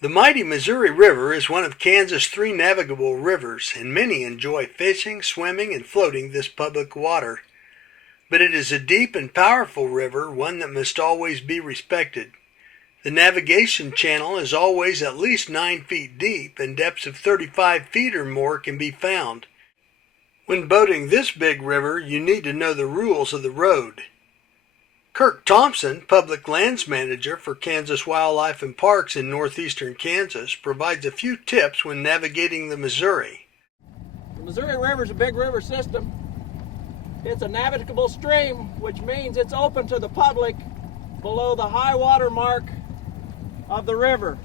The mighty Missouri River is one of Kansas' three navigable rivers, and many enjoy fishing, swimming, and floating this public water. But it is a deep and powerful river, one that must always be respected. The navigation channel is always at least 9 feet deep, and depths of 35 feet or more can be found. When boating this big river, you need to know the rules of the road. Kirk Thompson, Public Lands Manager for Kansas Wildlife and Parks in northeastern Kansas, provides a few tips when navigating the Missouri. The Missouri River is a big river system. It's a navigable stream, which means it's open to the public below the high water mark of the river.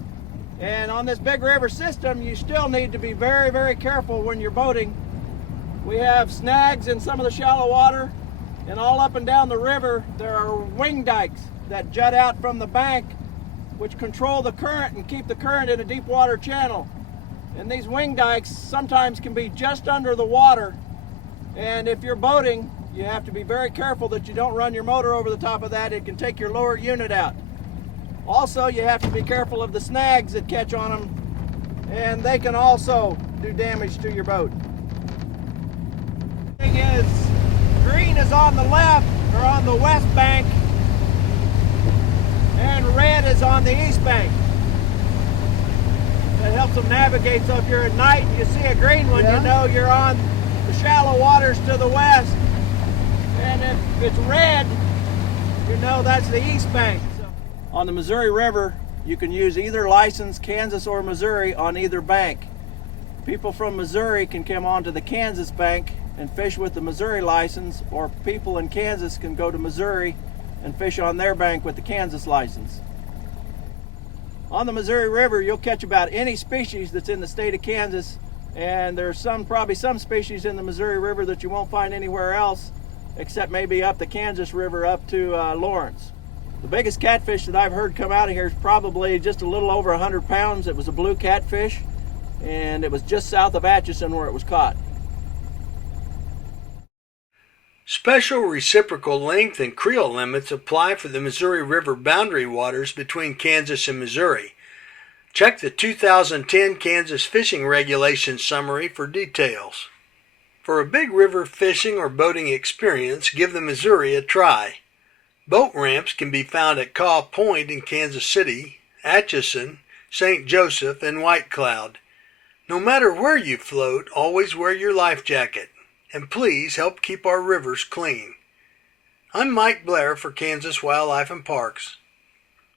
And on this big river system, you still need to be very, very careful when you're boating. We have snags in some of the shallow water, and all up and down the river there are wing dikes that jut out from the bank, which control the current and keep the current in a deep water channel. And these wing dikes sometimes can be just under the water, and if you're boating, you have to be very careful that you don't run your motor over the top of that. It can take your lower unit out. Also, you have to be careful of the snags that catch on them, and they can also do damage to your boat. The thing is, green is on the left or on the west bank, and red is on the east bank. That helps them navigate. So if you're at night and you see a green one, you know you're on the shallow waters to the west. And if it's red, you know that's the east bank. So, on the Missouri River, you can use either license, Kansas or Missouri, on either bank. People from Missouri can come onto the Kansas bank and fish with the Missouri license, or people in Kansas can go to Missouri and fish on their bank with the Kansas license. On the Missouri River, you'll catch about any species that's in the state of Kansas, and there's probably some species in the Missouri River that you won't find anywhere else, except maybe up the Kansas River up to Lawrence. The biggest catfish that I've heard come out of here is probably just a little over 100 pounds. It was a blue catfish, and it was just south of Atchison where it was caught. Special reciprocal length and creel limits apply for the Missouri River boundary waters between Kansas and Missouri. Check the 2010 Kansas Fishing Regulations Summary for details. For a big river fishing or boating experience, give the Missouri a try. Boat ramps can be found at Caw Point in Kansas City, Atchison, St. Joseph, and White Cloud. No matter where you float, always wear your life jacket. And please help keep our rivers clean. I'm Mike Blair for Kansas Wildlife and Parks.